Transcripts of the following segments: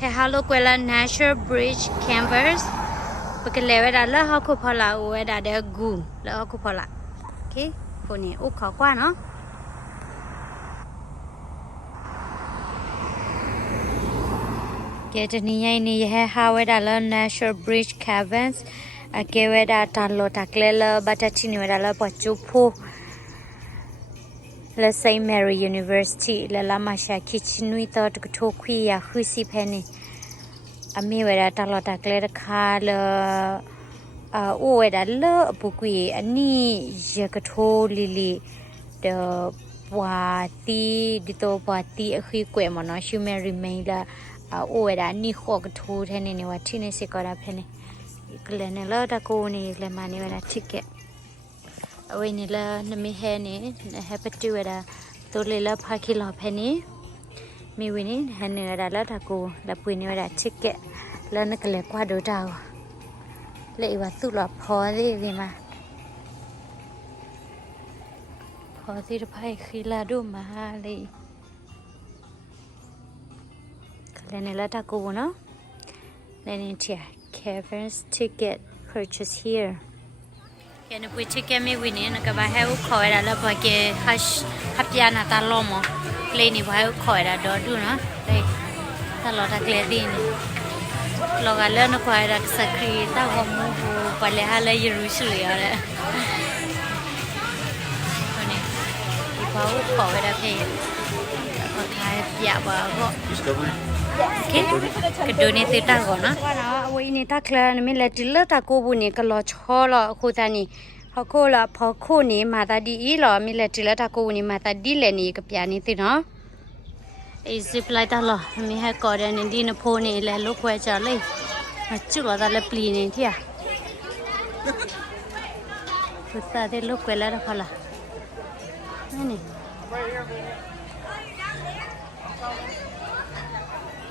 Hello, Quella National Bridge Campers. Porque leva da la haku pala o da de gu la haku pala. Okay, poni o kha kwa no. Ke de ni yai ni he ha we da la National Bridge Campers. Ke we da ta lo ta kle la batati ni we da la pa chu pho. La Saint Mary University la la ma sha kichinui to to khwi ya khusi phene. Ami we da ta lo ta kle da kha la ô đã lỡ bố quỷ anh đi giờ cái thô lì lì the bòa ti đi tô bòa ti khi quẹt mà nó chưa mẹ remain là ô đã đi khó cái thô thế này và trên này sẽ có đáp thế này cái này lỡ đã cô này là mà này là ticket ở đây là nó mi hè này hè bắt đầu là tôi lấy là 5 kilo thế này mi vậy này hè này là lỡ đã cô là bữa này là ticket là nó cái này qua đồ đào lệ và tụ là phó gì mà phó gì được phải khi là đồ mà ha lệ cái này là ta cố nó này này chị Caverns ticket purchase here cái này ticket mấy vị này nó cái bài hay khỏi là bởi cái hấp dẫn là ta lo mà lên này bài khỏi là đó đủ nó đây ta lo ta kẹt đi này lo cái lên nó khỏi là sakri ta không mua phải là hay là Jerusalem đấy còn này thì bảo khỏi là phải có thay dạ bảo có cái đồ này tự ta gọi nó vậy này ta kêu mình là chỉ là ta cố bù này cái lò chó lò khu ta này họ cố là họ cố này mà ta đi ý lò mình là chỉ là ta cố này mà ta đi lên này cái bia này tự nó ấy zip lại ta lò mình hay coi đây nên đi nó phô này là lúc quay trở lại mà trước là ta là pli này thì à thực ra thì lúc quay lại đó phải là này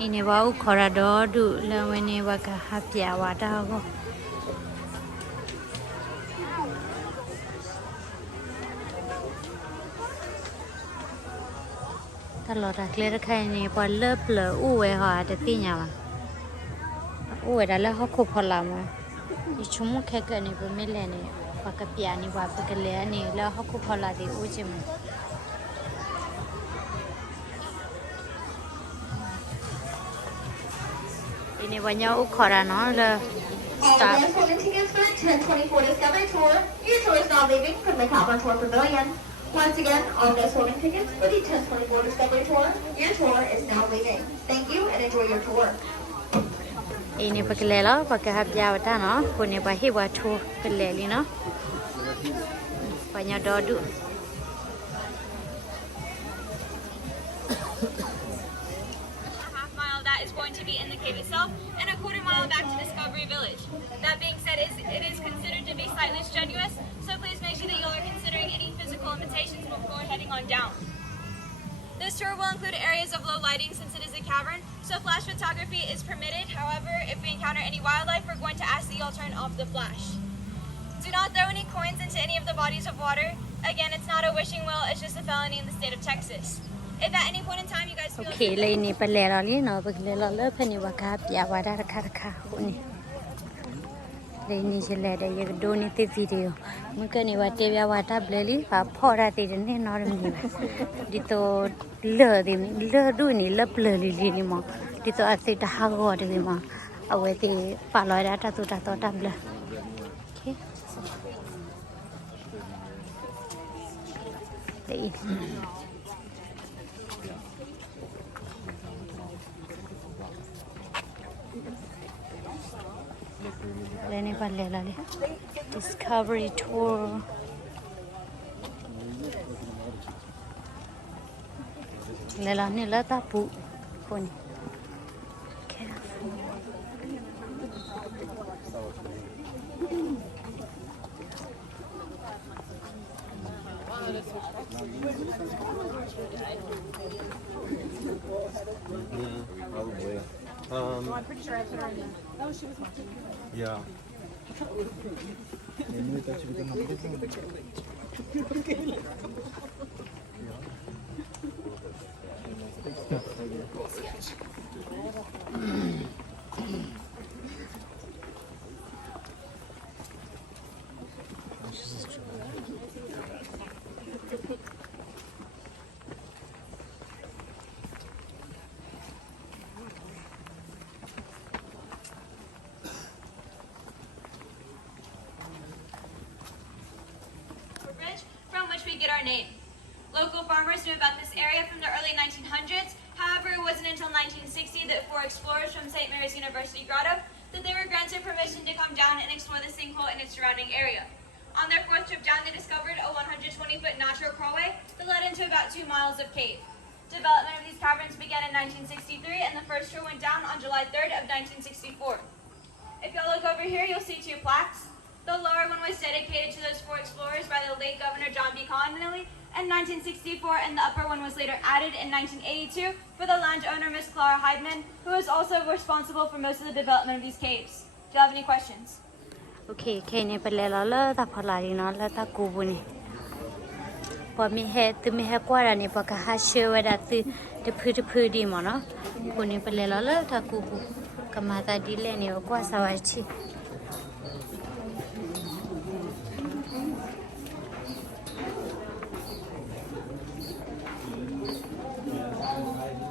ini bau korado du lawene waka hapya wada go ta lo ta clear khai ni pa lớp lờ uwe ha de ti nya ba uwe da la ha ko phala ma i chumu khe ka ni ba me le ni pa ka pya ni ba pa ka le ni la ha ko phala de u chim ini banyak ukuran no le start. Tickets for 1024 Discovery Tour. Your tour is now leaving from the Calvin Tour Pavilion. Once again, all guests holding tickets for the 1024 Discovery Tour. Your tour is now leaving. Thank you and enjoy your tour. Ini pakai lo, pakai hapja wata no, punya bahi watu peleli no. Banyak dodu. Is going to be in the cave itself and a quarter-mile back to Discovery Village. That being said, it is considered to be slightly strenuous, so please make sure that you are considering any physical limitations before heading on down. This tour will include areas of low lighting since it is a cavern, so flash photography is permitted. However, if we encounter any wildlife, we're going to ask that you all turn off the flash. Do not throw any coins into any of the bodies of water. Again, it's not a wishing well, it's just a felony in the state of Texas. If at any point in time you guys feel Okay, lai ni pakai lo ni no, pakai lo le pani waka hapja wada rakha ni. Lai ni je le da ye do ni te video. Mungkin ni wate ya wada bleli, pa phora te ni no ni. Di to le du ni le bleli ni mo. Di to ati da ha go de ni mo. Awe te pa lo da ta tu ta to ta ble. Okay. Lai Lene palle lale Discovery Tour lela ni la ta pu poni Yeah, probably. I'm pretty sure I put her on there. Oh, she was watching. Yeah. name. Local farmers knew about this area from the early 1900s. However, it wasn't until 1960 that 4 explorers from St. Mary's University Grotto that they were granted permission to come down and explore the sinkhole and its surrounding area. On their 4th trip down, they discovered a 120-foot natural crawlway that led into about 2 miles of cave. Development of these caverns began in 1963, and the first tour went down on July 3rd of 1964. If y'all look over here, you'll see 2 plaques. The lower one was dedicated to those 4 explorers by the late Governor John B. Connolly in 1964, and the upper one was later added in 1982 for the landowner Miss Clara Heidman, who is also responsible for most of the development of these caves. Do you have any questions? Okay, okay, ne pale la la ta phala ri na la ta ku bu ni. Pa mi he tu mi he kwa ra ni pa ka ha she wa da tu de phu di mo no. Ku ni pale la la ta ku bu. Ka ma ta di le ni kwa sa wa chi.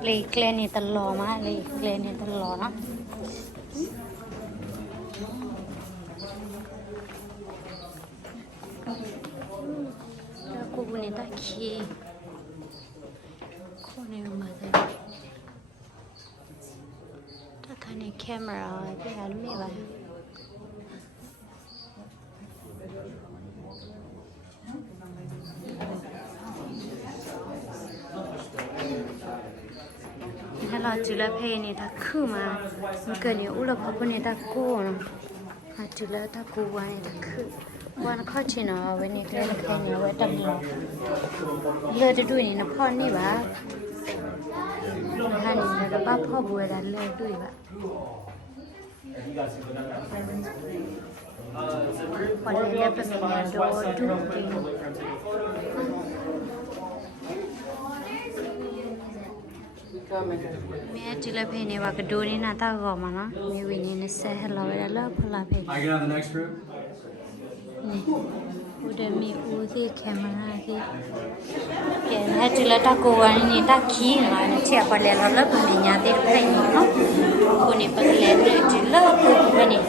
Le kle ni ta lo ma le kle ni ta lo na. Cô này ta khi cô này mà đây ta thấy này camera cái là mấy vậy hay là chỉ là phải này ta khử mà cái này u là phải này ta cô nó chỉ là ta cô này ta khửวันข้อชินเอาไว้ในกระดาษแข็งเอาไว้ตั้งรอเลยจะดูนี่นะพ่อนี่บ้าท่านนี่นะป้าพ่อบัวดันเลยด้วยบ้าวันนี้ได้เป็นงานโดดูดีแม่จิลเพนี่ว่ากระโดนี่น่าตากอมานะมีวินี่นะเสหเราไว้แล้วพลาเพ I get on the next group. udah mi uzi kamera ki ke na chila ta ko wa ni ta khi na na che pa le la pa ni nya de phai ni no ko ni pa le de chila ko pa ni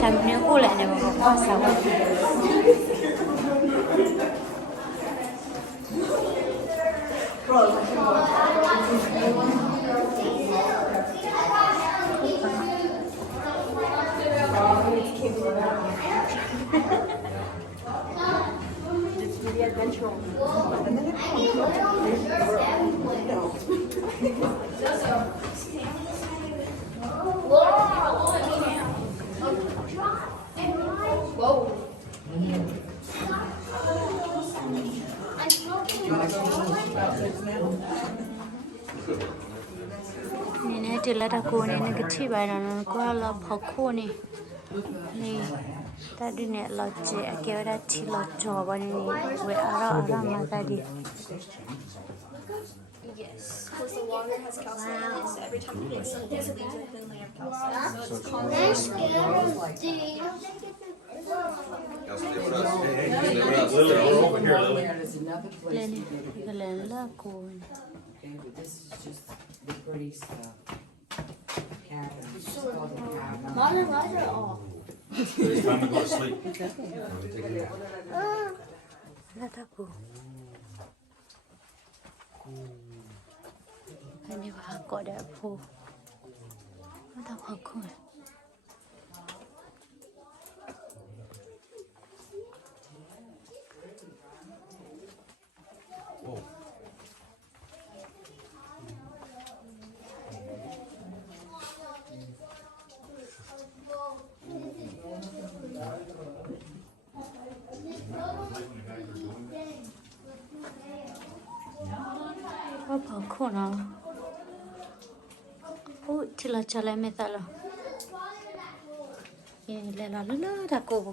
tam ni ko le ne ba ko sa waนี่นะจิลตะโกนี่นะกะทิบายนะก็เราพอโคนี่ตาดิเนี่ยเราเจอเกี่ยวกับที่เราจอบนี่เวอารามาตาดิ Yes, because the water has calcium in it, so every time it acids, it leaves a thin layer of calcium. So it's Leni, la ko. Okay, but this is just the pretty stuff. Cabin. It's called a cabin. Modern light or off? It's time to go to sleep. La ta ko. Ani wa ko da phu. Ma ta ko ko. Apa kau nak? Oh, cila cila metal. Ini lela dah ko.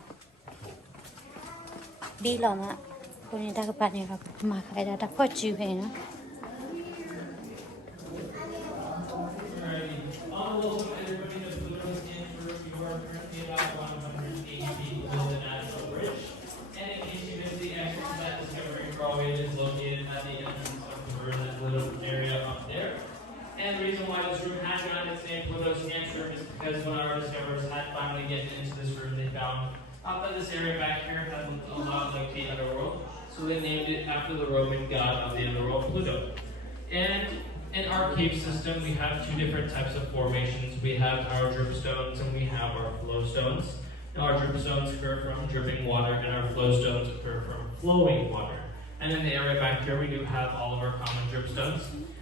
Bila mak, kau ni dah kepan ni mak ada dah kau cuci na. And the reason why this room has gotten its name for those dance room is because when our discoverers had finally gotten into this room, they found that this area back here had a lot like the underworld. so they named it after the Roman god of the underworld, Pluto. And in our cave system, we have two different types of formations. We have our drip stones and we have our flow stones. Now, our drip stones occur from dripping water and our flow stones occur from flowing water. And in the area back here, we do have all of our common drip stones.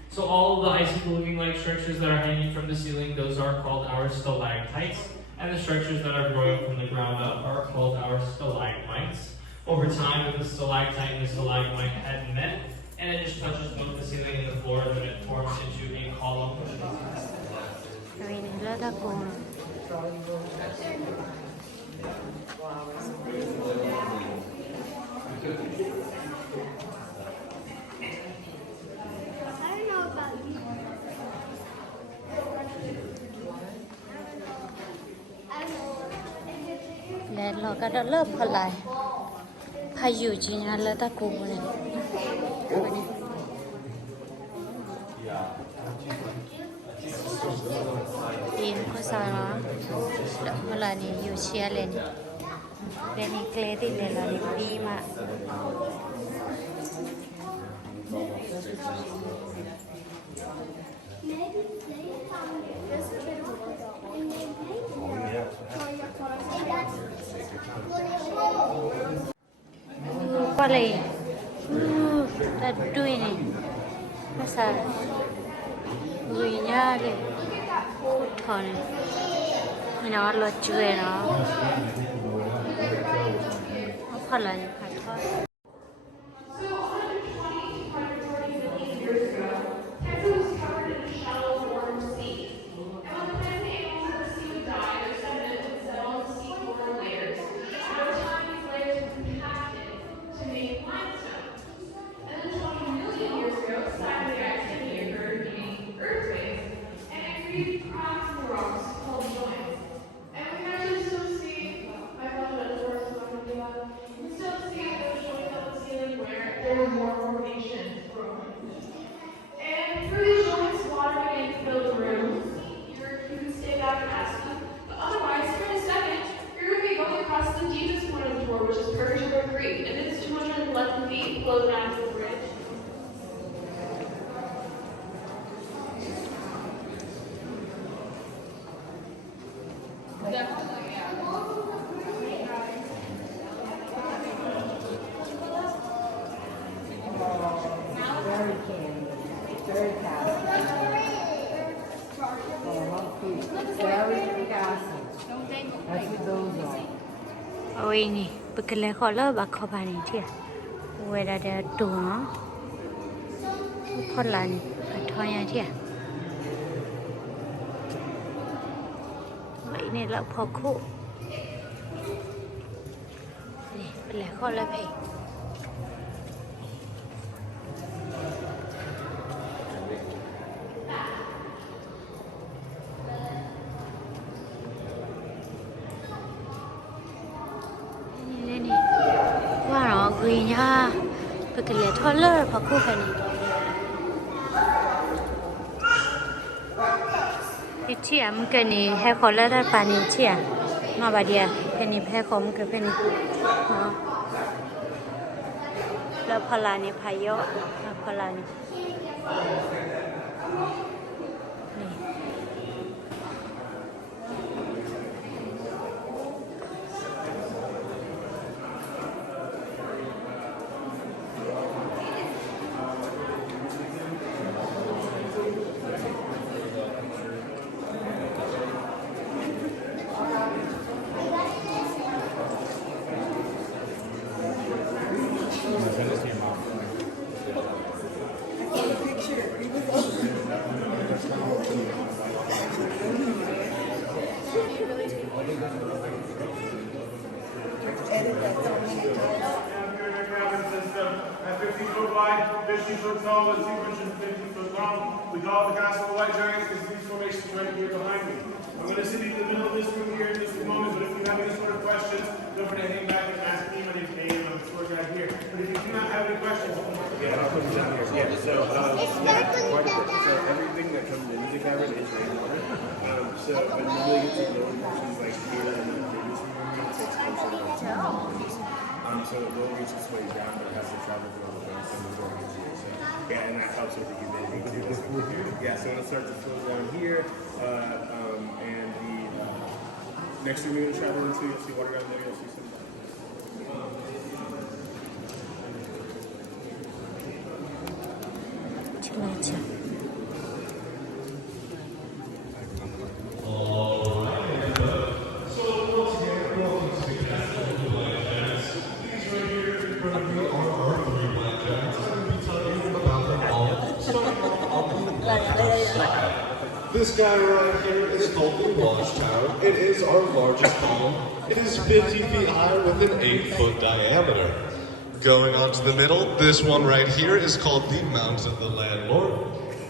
So all of the icicle-looking-like structures that are hanging from the ceiling, those are called our stalactites. And the structures that are growing from the ground up are called our stalagmites. Over time, the stalactite and the stalagmite had met, and it just touches both the ceiling and the floor, and then it forms into a column. Let look at the love polite. Payuji, I let a cool in Kosara, Molani, you share Lenny. Lenny Clady, Lenny Bima. What are you doing? What's that? We are on. You know, a lot to it all. Ôi nè, bực cái khó lỡ bà khó bà này chứ Ôi đã đã đủ nó Khó là nè, bà thôi nha chứ Vậy này là khó khổ Nè, bực cái khó là phải Gửi nha Bởi cái lẽ thoát lỡ vào khu phải này Thì chị ấm cái này hay khó lỡ ra bà này chị à Mà bà đi à Cái này hay khó cái này Lỡ phá là này phá yếu Phá là này At 50 foot wide, 50 foot tall, and 250 foot long. We call it the Castle of the White Giants because these formations right here behind me. I'm going to sit in the middle of this room here in just a moment, but if you have any sort of questions, feel free to hang back and ask me. My name's Aiden, I'm the tour guide here. But if you do not have any questions, I'll put it down here. So everything that comes into the cavern is rainwater. So when you really get to the lower portions like here and the previous room, it's closer to So it will reach its way down, but it has to travel through all the way from the door here. So, yeah, and that helps with the humidity too. Yeah, so it'll start to flow down here, and the next room you're gonna travel into, you'll see water down there. You'll see some. Gotcha. This guy right here is called the Watchtower. It is our largest column. It is 50 feet high with an 8-foot diameter. Going on to the middle, this one right here is called the Mound of the Landlord.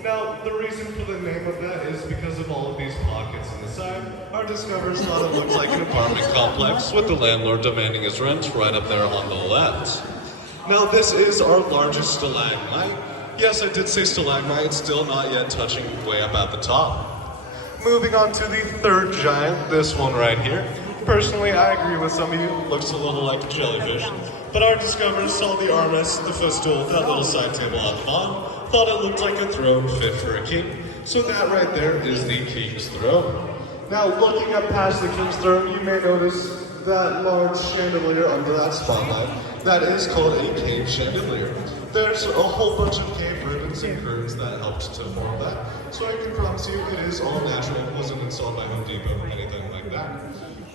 Now, the reason for the name of that is because of all of these pockets in the side. Our discoverers thought it looked like an apartment complex with the landlord demanding his rent right up there on the left. Now, this is our largest stalagmite. Yes, I did say stalagmite, it's still not yet touching way up at the top. Moving on to the third giant, this one right here. Personally, I agree with some of you, looks a little like a jellyfish. But our discoverers saw the armrest, the footstool, that little side table on the bottom, thought it looked like a throne fit for a king. So that right there is the king's throne. Now, looking up past the king's throne, you may notice that large chandelier under that spotlight. That is called a cave chandelier. There's a whole bunch of cave ribbons and curtains that helped to form that. So I can promise you it is all natural. It wasn't installed by Home Depot or anything like that.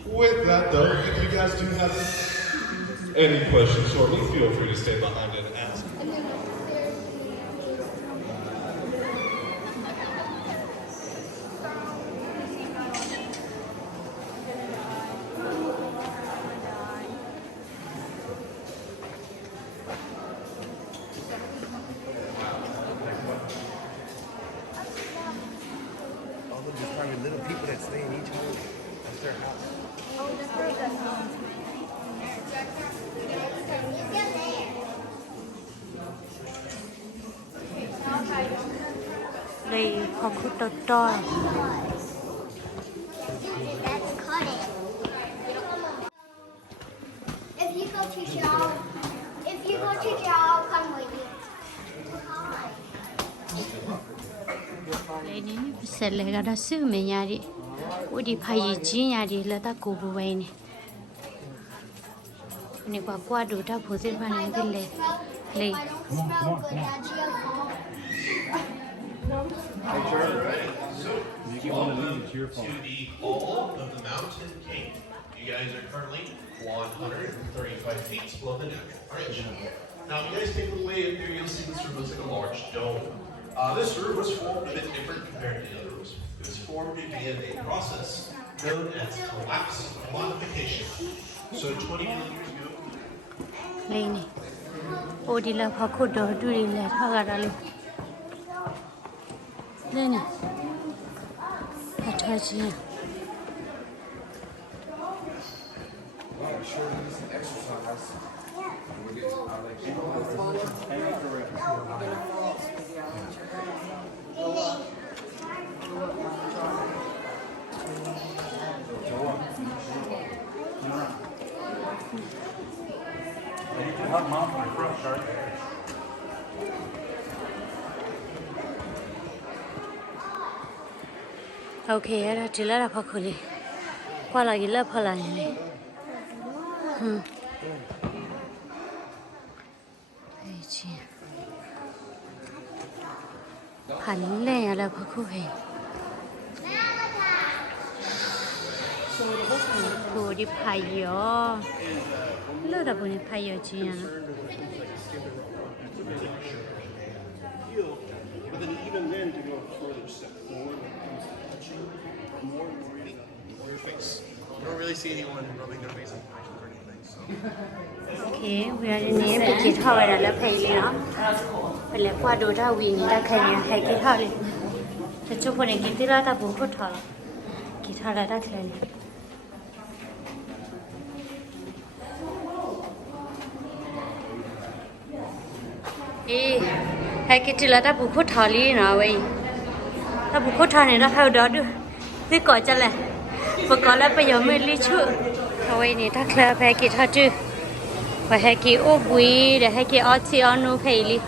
With that though, if you guys do have any questions for me, feel free to stay behind and ask. There's probably little people that stay in each home. That's their house. Đây họ cứ to to. If you go to jail, come with you. Đây này sẽ lấy cái đó xử mình nhà đi. Ủa đi phải gì chỉ nhà đi là ta cố bù vậy này. Này qua đồ ta phụ giúp bạn này cái lấy. You get one of these, it's your fault. To the hall of the Mountain King. You guys are currently 135 feet below the natural ridge. Now, if you guys take a look way up there, you'll see this room looks like a large dome. This room was formed a bit different compared to the other rooms. It was formed via a process known as collapse modification. So 20 million years ago, Đây này. Ô đi là phải cột đồ đi là thao gà ra luôn. Đây này. Phải thao chi. help mom from the front, sorry. Okay, era chila pa khuli. Pala gila pala ni. Ai chi. Phan le ala pa khu he. Cô đi phải yo. Lỡ đã bún phải yo chi à. But then even then, to go a further step forward, when it comes to touching, more and more you got your face. You don't really see anyone rubbing their face on or anything. So. Okay, we are in here. But it's how I love paying now. But let's go do that. We need that kind of hacky holly. The children get the lot of book to get her that clearly. Ê, hay cái là ta bù khốt thảo lý nào vậy? Ta bù khốt thảo này nó theo đó được. Thế gọi cho là, và có là bây giờ mới lý chữ. Vậy này ta là phải cái thảo chứ. và hay kia ô bùi để hay kia ở chi ở nu phải đi